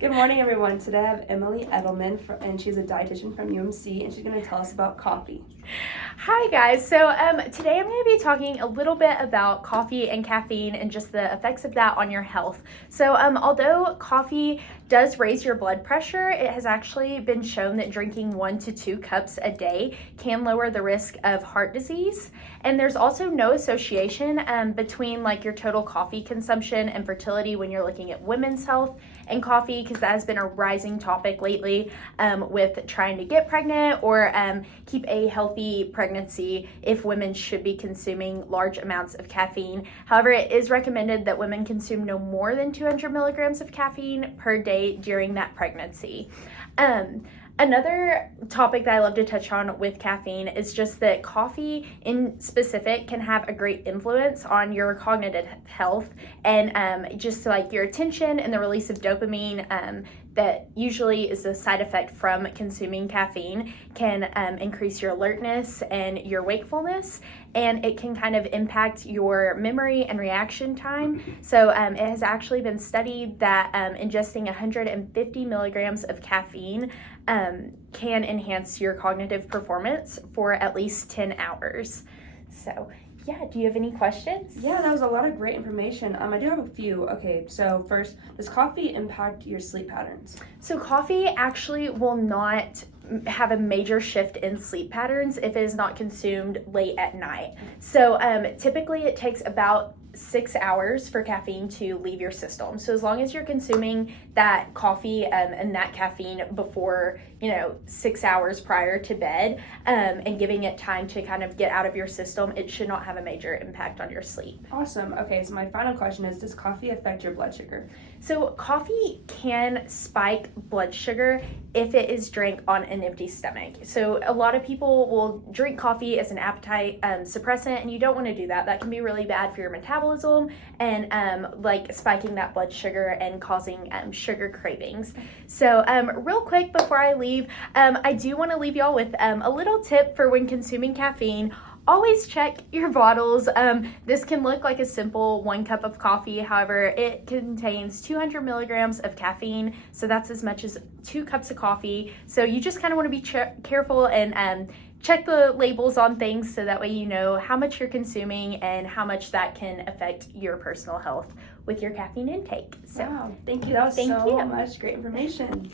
Good morning, everyone. Today I have Emily Edelman, and she's a dietitian from UMC, and she's going to tell us about coffee. Hi guys, so today I'm going to be talking a little bit about coffee and caffeine and just the effects of that on your health. So although coffee does raise your blood pressure, it has actually been shown that drinking 1 to 2 cups a day can lower the risk of heart disease. And there's also no association between like your total coffee consumption and fertility when you're looking at women's health and coffee, because that has been a rising topic lately with trying to get pregnant or keep a healthy pregnancy if women should be consuming large amounts of caffeine. However, it is recommended that women consume no more than 200 milligrams of caffeine per day during that pregnancy. Another topic that I love to touch on with caffeine is just that coffee in specific can have a great influence on your cognitive health and just like your attention and the release of dopamine that usually is a side effect from consuming caffeine can increase your alertness and your wakefulness, and it can kind of impact your memory and reaction time. So it has actually been studied that ingesting 150 milligrams of caffeine can enhance your cognitive performance for at least 10 hours. So yeah, do you have any questions? Yeah, that was a lot of great information. I do have a few. Okay, so first, does coffee impact your sleep patterns? So coffee actually will not have a major shift in sleep patterns if it is not consumed late at night. So typically it takes about 6 hours for caffeine to leave your system. So as long as you're consuming that coffee and that caffeine before 6 hours prior to bed and giving it time to kind of get out of your system, it should not have a major impact on your sleep. Awesome. Okay, so my final question is, does coffee affect your blood sugar? So coffee can spike blood sugar if it is drank on an empty stomach. So a lot of people will drink coffee as an appetite suppressant, and you don't want to do that. That can be really bad for your metabolism and like spiking that blood sugar and causing sugar cravings. So real quick before I leave, I do want to leave y'all with a little tip for when consuming caffeine. Always check your bottles. This can look like a simple 1 cup of coffee. However, it contains 200 milligrams of caffeine. So that's as much as 2 cups of coffee. So you just kind of want to be careful and check the labels on things so that way you know how much you're consuming and how much that can affect your personal health with your caffeine intake. So wow, thank you. That was so much great information.